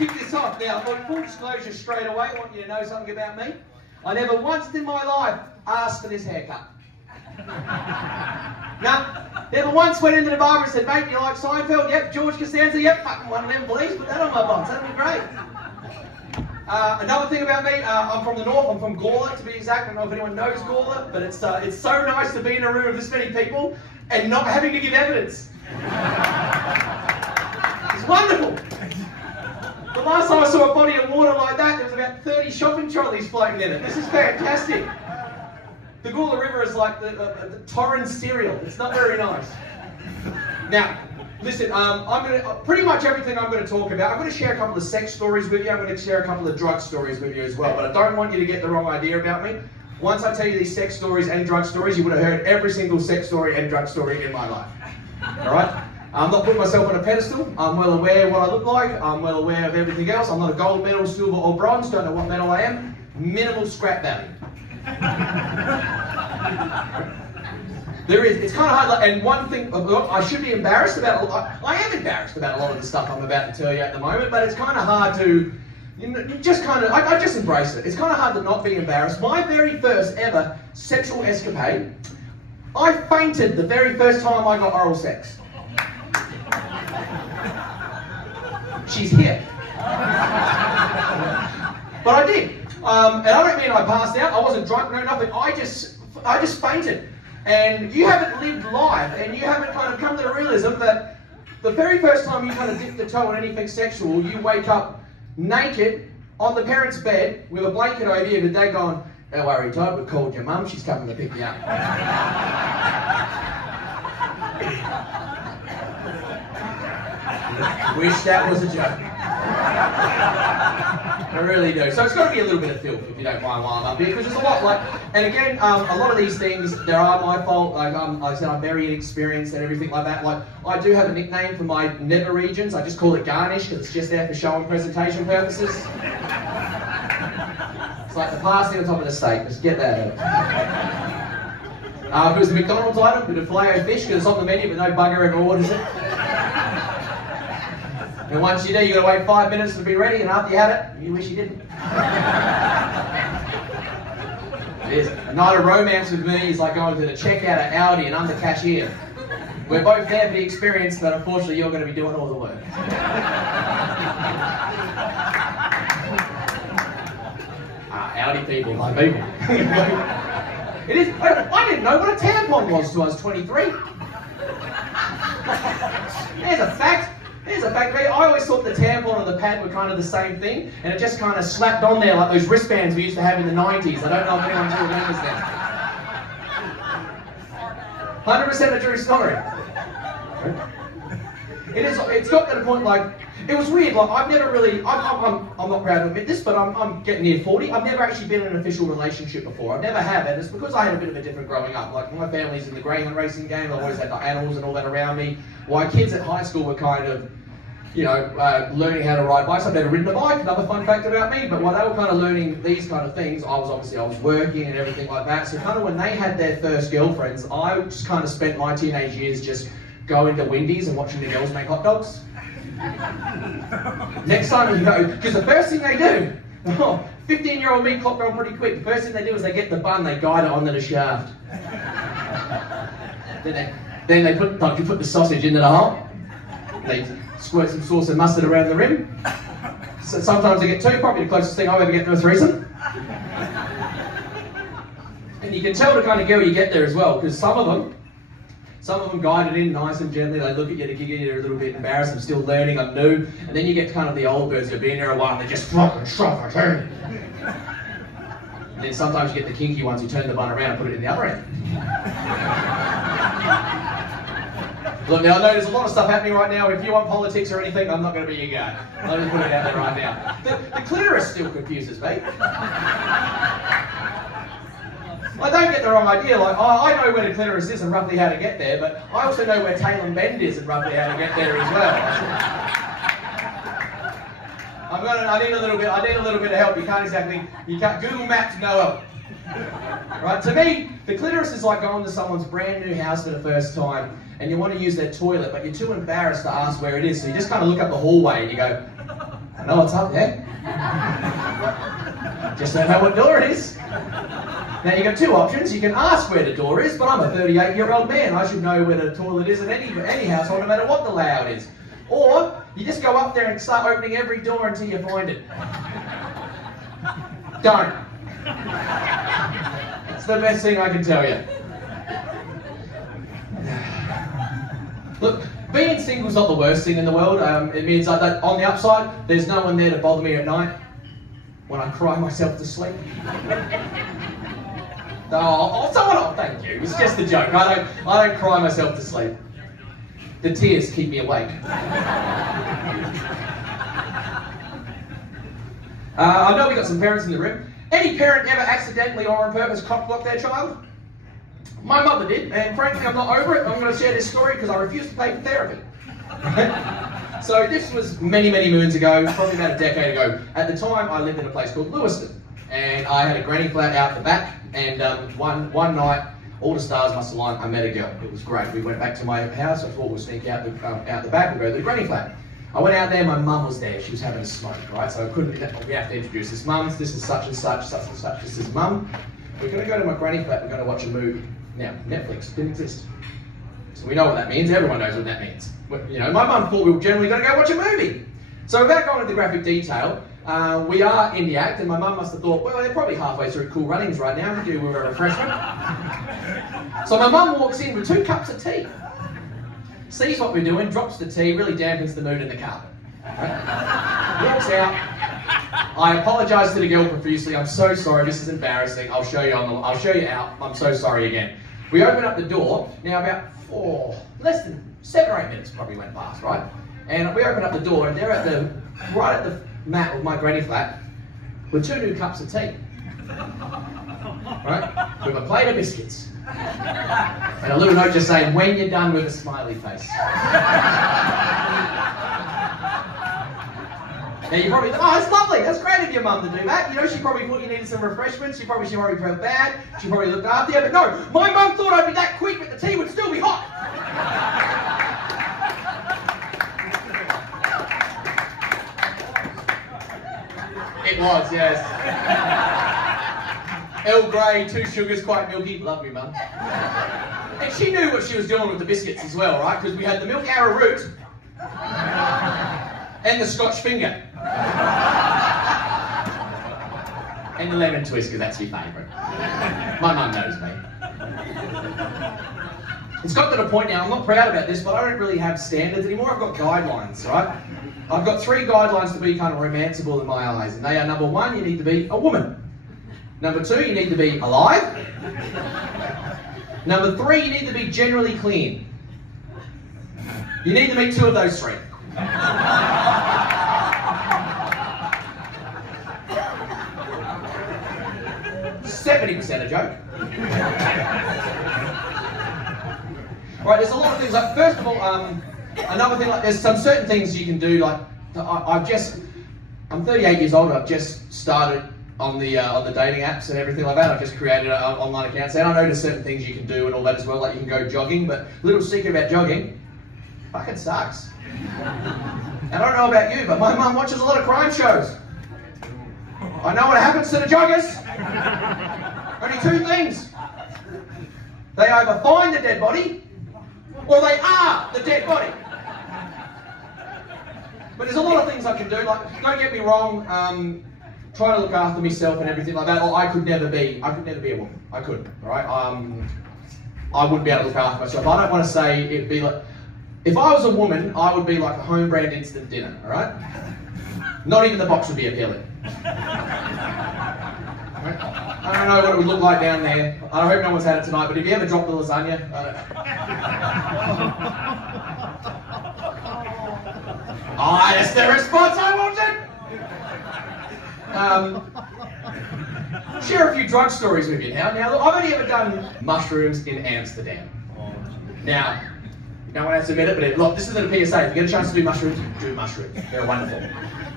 kick this off. Now, on full disclosure straight away, I want you to know something about me. I never once in my life asked for this haircut. No, never once went into the barber and said, mate, you like Seinfeld? Yep. George Costanza? Yep. Fucking one of them, please. Put that on my box. That'd be great. Another thing about me, I'm from the north. I'm from Gawler, to be exact. I don't know if anyone knows Gawler, but it's so nice to be in a room of this many people and not having to give evidence. It's wonderful. The last time I saw a body of water like that, there was about 30 shopping trolleys floating in it. This is fantastic. The Gawler River is like the Torrens cereal. It's not very nice. Now, listen, pretty much everything I'm going to talk about, I'm going to share a couple of sex stories with you. I'm going to share a couple of drug stories with you as well. But I don't want you to get the wrong idea about me. Once I tell you these sex stories and drug stories, you would have heard every single sex story and drug story in my life. All right? I'm not putting myself on a pedestal. I'm well aware of what I look like. I'm well aware of everything else. I'm not a gold medal, silver or bronze. Don't know what medal I am. Minimal scrap value. There is. It's kind of hard. And one thing, I should be embarrassed about. I am embarrassed about a lot of the stuff I'm about to tell you at the moment. But it's kind of hard to, just kind of. I just embrace it. It's kind of hard to not be embarrassed. My very first ever sexual escapade, I fainted the very first time I got oral sex. She's here. But I did. And I don't mean I passed out. I wasn't drunk, no nothing. I just fainted. And you haven't lived life, and you haven't kind of come to the realism that the very first time you kind of dip the toe in anything sexual, you wake up naked on the parents' bed with a blanket over you, with dad going, "Don't worry, Todd, we called your mum. She's coming to pick you up." Wish that was a joke. I really do. So it's got to be a little bit of filth, if you don't mind, while I'm up here, because there's a lot, and again, a lot of these things, they are my fault. Like I said, I'm very inexperienced and everything like that. Like, I do have a nickname for my nether regions. I just call it garnish, because it's just there for show and presentation purposes. It's like the pasting on top of the steak. Just get that out. If it was a McDonald's item, bit of filet-o-fish, because it's on the menu, but no bugger ever orders it. And once you do, you've got to wait 5 minutes to be ready, and after you have it, you wish you didn't. It is. A night of romance with me is like going to the checkout at Audi and I'm the cashier. We're both there for the experience, but unfortunately you're going to be doing all the work. Audi people, my people. It is. I didn't know what a tampon was till I was 23. There's a fact. Here's a fact, I always thought the tampon and the pad were kind of the same thing, and it just kind of slapped on there like those wristbands we used to have in the 90s. I don't know if anyone still remembers them. 100% a true story. It's got to the point, like, it was weird, like, I've never really, I'm not proud to admit this, but I'm getting near 40. I've never actually been in an official relationship before. I never have, and it's because I had a bit of a different growing up. Like, my family's in the greyhound racing game, I always had the animals and all that around me. While kids at high school were kind of, learning how to ride bikes. I've never ridden a bike, another fun fact about me, but while they were kind of learning these kind of things, I was working and everything like that. So kind of when they had their first girlfriends, I just kind of spent my teenage years just going to Wendy's and watching the girls make hot dogs. Next time you go, because the first thing they do, 15-year-old me clocked on pretty quick, the first thing they do is they get the bun, they guide it onto the shaft. Then they put the sausage into the hole. They squirt some sauce and mustard around the rim. So sometimes they get two, probably the closest thing I've ever get to a threesome. And you can tell the kind of girl you get there as well, because some of them guide it in nice and gently. They look at you to giggle, you're a little bit embarrassed, I'm still learning, I'm new. And then you get kind of the old birds who've been there a while and they just fucking shove it in. And then sometimes you get the kinky ones who turn the bun around and put it in the other end. Look, now I know there's a lot of stuff happening right now. If you want politics or anything, I'm not going to be your guy. I'll just put it out there right now. The clitoris still confuses me. I don't get the wrong idea. Like, I know where the clitoris is and roughly how to get there, but I also know where tail and bend is and roughly how to get there as well. I need a little bit of help. You can't Google Maps, no help. Right? To me, the clitoris is like going to someone's brand new house for the first time and you want to use their toilet, but you're too embarrassed to ask where it is, so you just kind of look up the hallway and you go, I know what's up there. Just don't know what door it is. Now you've got two options. You can ask where the door is, but I'm a 38-year-old man. I should know where the toilet is in any household, no matter what the layout is. Or you just go up there and start opening every door until you find it. Don't. It's the best thing I can tell you. Look, being single's not the worst thing in the world. It means that on the upside, there's no one there to bother me at night when I cry myself to sleep. Oh, thank you. It's just a joke. I don't cry myself to sleep. The tears keep me awake. I know we got some parents in the room. Any parent ever accidentally or on purpose cock-blocked their child? My mother did, and frankly, I'm not over it. I'm going to share this story because I refuse to pay for therapy. So this was many, many moons ago, probably about a decade ago. At the time, I lived in a place called Lewiston, and I had a granny flat out the back. And one night, all the stars must align. I met a girl. It was great. We went back to my house. I thought we'd sneak out the back. We'd go to the granny flat. I went out there. My mum was there. She was having a smoke, right? So I couldn't. We have to introduce this mum. This is such and such, such and such. This is mum. We're going to go to my granny flat. We're going to watch a movie. Now, Netflix didn't exist. So we know what that means. Everyone knows what that means. You know, my mum thought we were generally going to go watch a movie. So without going into graphic detail, we are in the act, and my mum must have thought, well, they're probably halfway through Cool Runnings right now. We do a refreshment. So my mum walks in with 2 cups of tea. Sees what we're doing, drops the tea, really dampens the mood in the carpet. Right? Walks out. I apologise to the girl profusely. I'm so sorry. This is embarrassing. I'll show you out. I'm so sorry again. We open up the door. Now about less than 7 or 8 minutes probably went past, right? And we open up the door, and they're right at the mat of my granny flat with 2 new cups of tea. Right? With a plate of biscuits. And a little note just saying, when you're done, with a smiley face. Now you probably think, oh, it's lovely, that's great of your mum to do that. You know, she probably thought you needed some refreshments, she probably felt bad, she probably looked after you, but no, my mum thought I'd be that quick, but the tea would still be hot. It was, yes. Earl Grey, 2 sugars, quite milky. Love me, mum. And she knew what she was doing with the biscuits as well, right? Because we had the milk arrowroot and the Scotch finger. And the lemon twist, because that's your favourite. My mum knows me. It's got to the point now, I'm not proud about this, but I don't really have standards anymore. I've got guidelines, right? I've got 3 guidelines to be kind of romanceable in my eyes, and they are: number 1, you need to be a woman. Number 2, you need to be alive. Number 3, you need to be generally clean. You need to meet 2 of those 3. 70% a joke. Right, there's a lot of things. Like, first of all, another thing, like, there's some certain things you can do. Like, I'm 38 years old. I've just started on the dating apps and everything like that. I've just created online accounts, and I know there's certain things you can do and all that as well. Like, you can go jogging, but little secret about jogging, fucking sucks. I don't know about you, but my mum watches a lot of crime shows. I know what happens to the joggers. Only 2 things. They either find the dead body, or they are the dead body. But there's a lot of things I can do. Like, don't get me wrong, trying to look after myself and everything like that. Or I could never be a woman. I couldn't, right? I wouldn't be able to look after myself. I don't want to say it'd be like, if I was a woman, I would be like a home brand instant dinner, all right? Not even the box would be appealing. I don't know what it would look like down there. I hope no one's had it tonight, but if you ever drop the lasagna, oh, that's the response I wanted! Share a few drug stories with you now. Now, look, I've only ever done mushrooms in Amsterdam. Now, no one has to admit it, but look, this isn't a PSA. If you get a chance to do mushrooms, do mushrooms. They're wonderful.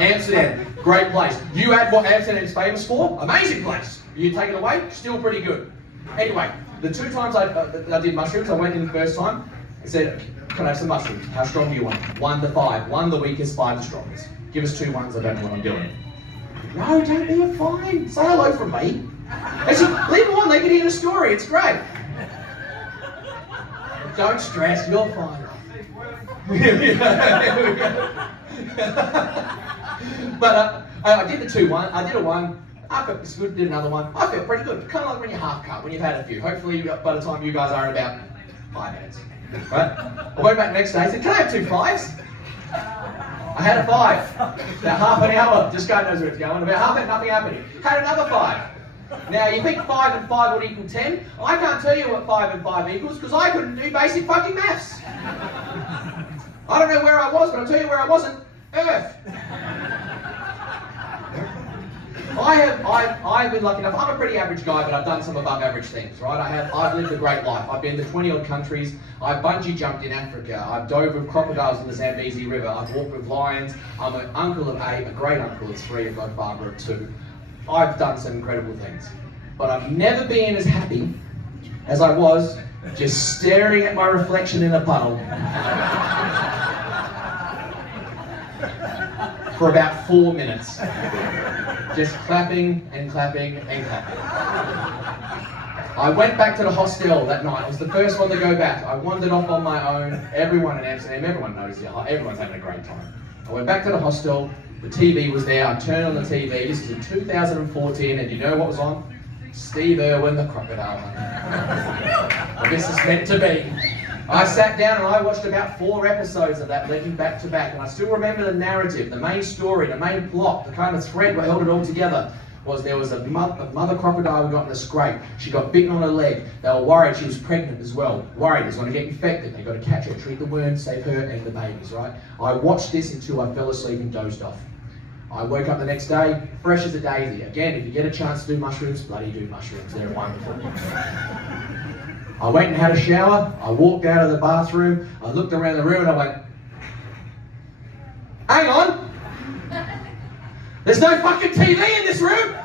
Amsterdam, great place. You add what Amsterdam's famous for? Amazing place. You take it away, still pretty good. Anyway, the 2 times I did mushrooms, I went in the first time and said, can I have some mushrooms? How strong do you want? 1 to 5. 1 the weakest, 5 the strongest. Give us 2 ones, I don't know what I'm doing. No, don't be a fine. Say hello from me. Actually, leave them on, they can hear the story, it's great. Don't stress, you're fine. But I did the 2-1, I did a 1, I felt it's good, did another one. I felt pretty good, kind of like when you're half cut, when you've had a few. Hopefully by the time you guys are in about 5 minutes. Right? I went back the next day, I said, can I have 2 5s? I had a 5. About half an hour, just God knows where it's going. About half an hour, nothing happening. Had another 5. Now you think 5 and 5 would equal 10? I can't tell you what 5 and 5 equals because I couldn't do basic fucking maths. I don't know where I was, but I'll tell you where I wasn't. Earth. I've been lucky enough. I'm a pretty average guy, but I've done some above average things, right? I've lived a great life. I've been to 20 odd countries. I've bungee jumped in Africa. I've dove with crocodiles in the Zambezi River. I've walked with lions. I'm an uncle of 8, a great uncle of 3, a godfather of 2. I've done some incredible things. But I've never been as happy as I was just staring at my reflection in a puddle for about 4 minutes. Just clapping and clapping and clapping. I went back to the hostel that night. I was the first one to go back. I wandered off on my own. Everyone in Amsterdam, everyone knows it. Everyone's having a great time. I went back to the hostel. The TV was there. I turned on the TV. This is in 2014, and you know what was on? Steve Irwin, the crocodile hunter. Well, this is meant to be. I sat down and I watched about 4 episodes of that, leading back to back, and I still remember the narrative, the main story, the main plot, the kind of thread that held it all together. Was there was a mother crocodile who got in a scrape. She got bitten on her leg. They were worried she was pregnant as well. Worried it's going to get infected. They got to catch her, treat the wound, save her and the babies, right? I watched this until I fell asleep and dozed off. I woke up the next day, fresh as a daisy. Again, if you get a chance to do mushrooms, bloody do mushrooms. They're wonderful. I went and had a shower. I walked out of the bathroom. I looked around the room and I went, hang on. There's no fucking TV in this room!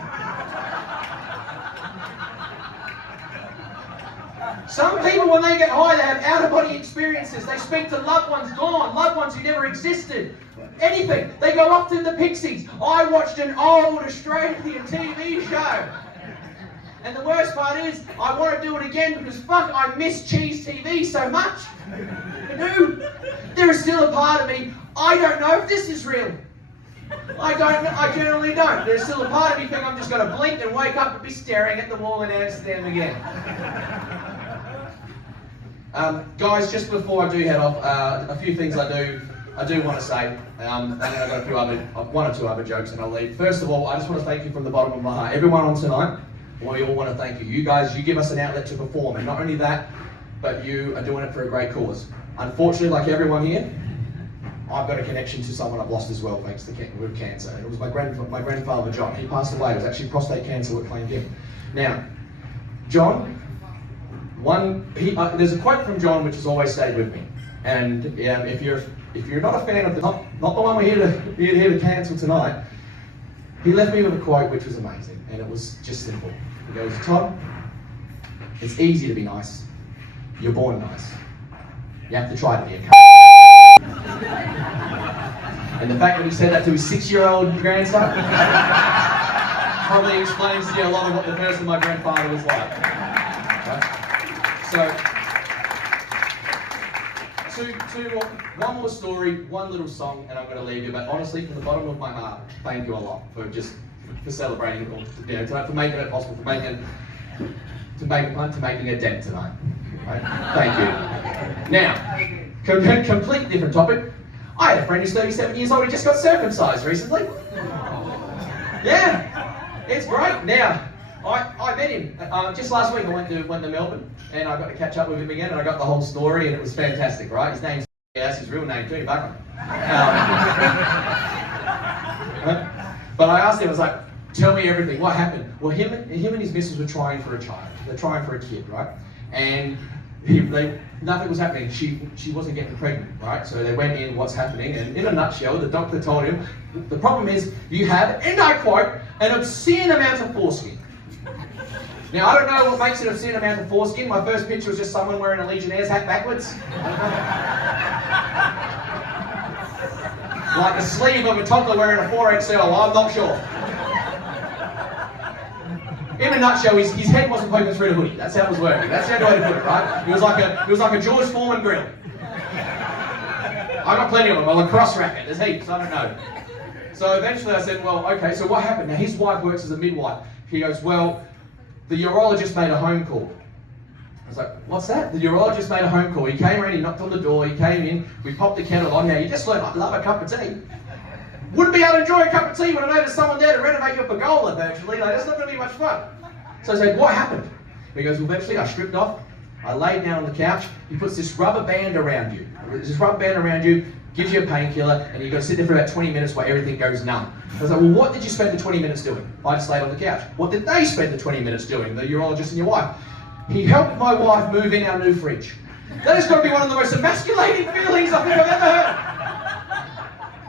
Some people, when they get high, they have out-of-body experiences. They speak to loved ones gone, loved ones who never existed. Anything. They go up to the Pixies. I watched an old Australian TV show. And the worst part is, I want to do it again because fuck, I miss cheese TV so much. Dude, there is still a part of me, I don't know if this is real. I generally don't. There's still a part of me think I'm just going to blink and wake up and be staring at the wall in Amsterdam again. Guys, just before I do head off, a few things I do want to say, and then I've got a few other, 1 or 2 other jokes and I'll leave. First of all, I just want to thank you from the bottom of my heart. Everyone on tonight, we all want to thank you. You guys, you give us an outlet to perform, and not only that, but you are doing it for a great cause. Unfortunately, like everyone here, I've got a connection to someone I've lost as well, thanks to with cancer. And it was my grandfather, John. He passed away. It was actually prostate cancer that claimed him. Now, John, there's a quote from John which has always stayed with me. And if you're not a fan of not the one we're here to cancel tonight, he left me with a quote which was amazing, and it was just simple. He goes, Todd, it's easy to be nice. You're born nice. You have to try to be a c***. And the fact that he said that to his 6-year-old grandson probably explains to you a lot of what the person my grandfather was like. Right? So, one more story, one little song, and I'm going to leave you. But honestly, from the bottom of my heart, thank you a lot for celebrating, tonight, for making it possible, for making a dent tonight. Right? Thank you. Now, complete different topic. I had a friend who's 37 years old. He just got circumcised recently. Yeah, it's great. Now, I met him just last week. I went to Melbourne, and I got to catch up with him again, and I got the whole story, and it was fantastic. Right? His name's that's his real name too, Buckham. But I asked him. I was like, "Tell me everything. What happened?" Well, him and his missus were trying for a child. They're trying for a kid, right? And nothing was happening. She wasn't getting pregnant, right? So they went in, what's happening? And in a nutshell, the doctor told him, the problem is you have, and I quote, an obscene amount of foreskin. Now, I don't know what makes an obscene amount of foreskin. My first picture was just someone wearing a Legionnaire's hat backwards. Like the sleeve of a toddler wearing a 4XL, I'm not sure. In a nutshell, his head wasn't poking through the hoodie. That's how it was working. That's the only way to put it, right? It was like a George Foreman grill. I got plenty of them. A lacrosse racket. There's heaps. I don't know. So eventually I said, well, okay, so what happened? Now his wife works as a midwife. He goes, well, the urologist made a home call. I was like, what's that? The urologist made a home call. He came around, he knocked on the door, he came in, we popped the kettle on. Now you just learned, I love a cup of tea. Wouldn't be able to enjoy a cup of tea when I know there's someone there to renovate your pergola virtually. Like, that's not going to be much fun. So I said, what happened? He goes, well, eventually I stripped off, I laid down on the couch, he puts this rubber band around you. This rubber band around you, gives you a painkiller, and you've got to sit there for about 20 minutes while everything goes numb. I was like, well, what did you spend the 20 minutes doing? I just laid on the couch. What did they spend the 20 minutes doing, the urologist and your wife? He helped my wife move in our new fridge. That has got to be one of the most emasculating feelings I think I've ever heard.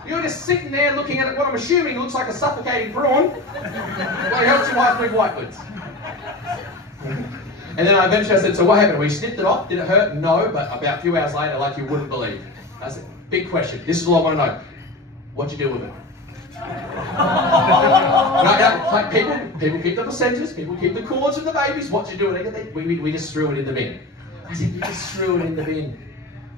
You're just sitting there looking at what I'm assuming looks like a suffocating prawn, while he helps your wife move white goods. And then eventually I said, so what happened? We snipped it off. Did it hurt? No, but about a few hours later, like you wouldn't believe. I said, big question. This is all I want to know. What'd you do with it? Like people keep the placentas, people keep the cords of the babies. What'd you do with it? We just threw it in the bin. I said, you just threw it in the bin.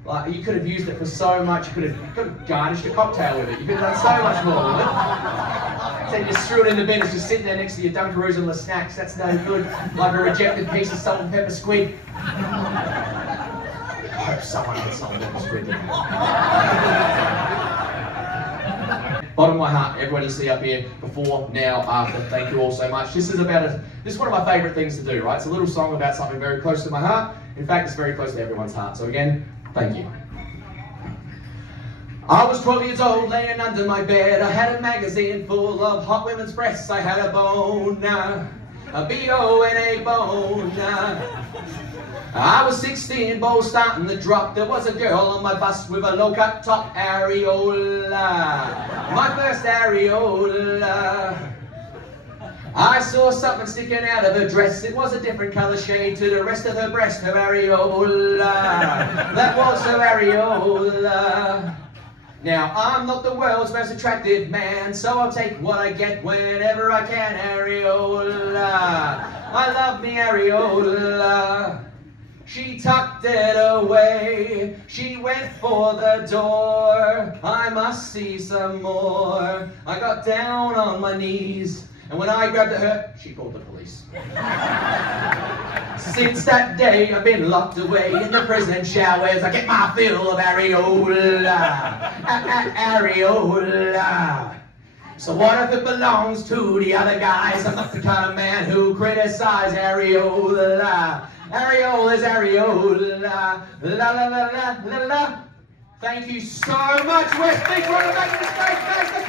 Like, you could have used it for so much. You could have garnished a cocktail with it. You could have done so much more with it. I said, you just threw it in the bin. It's just sitting there next to your Dunkaroos and the snacks. That's no good. Like a rejected piece of salt and pepper squid. I hope someone had salt and pepper squid. Bottom of my heart, everybody you see up here, before, now, after, thank you all so much. This is one of my favourite things to do, right? It's a little song about something very close to my heart. In fact, it's very close to everyone's heart. So again, thank you. I was 12 years old, laying under my bed. I had a magazine full of hot women's breasts. I had a boner, a B-O-N-A boner. I was 16, balls starting to drop. There was a girl on my bus with a low-cut top areola. My first areola. I saw something sticking out of her dress. It was a different colour shade to the rest of her breast, her areola. That was her areola. Now, I'm not the world's most attractive man, so I'll take what I get whenever I can, areola. I love me areola. She tucked it away, she went for the door. I must see some more. I got down on my knees, and when I grabbed at her, she called the police. Since that day, I've been locked away in the prison showers. I get my fill of areola, areola. So what if it belongs to the other guys? I'm not the kind of man who criticize areola. Areola's areola, la la la la la la. Thank you so much, West Big. We're on the back of the stage, back to the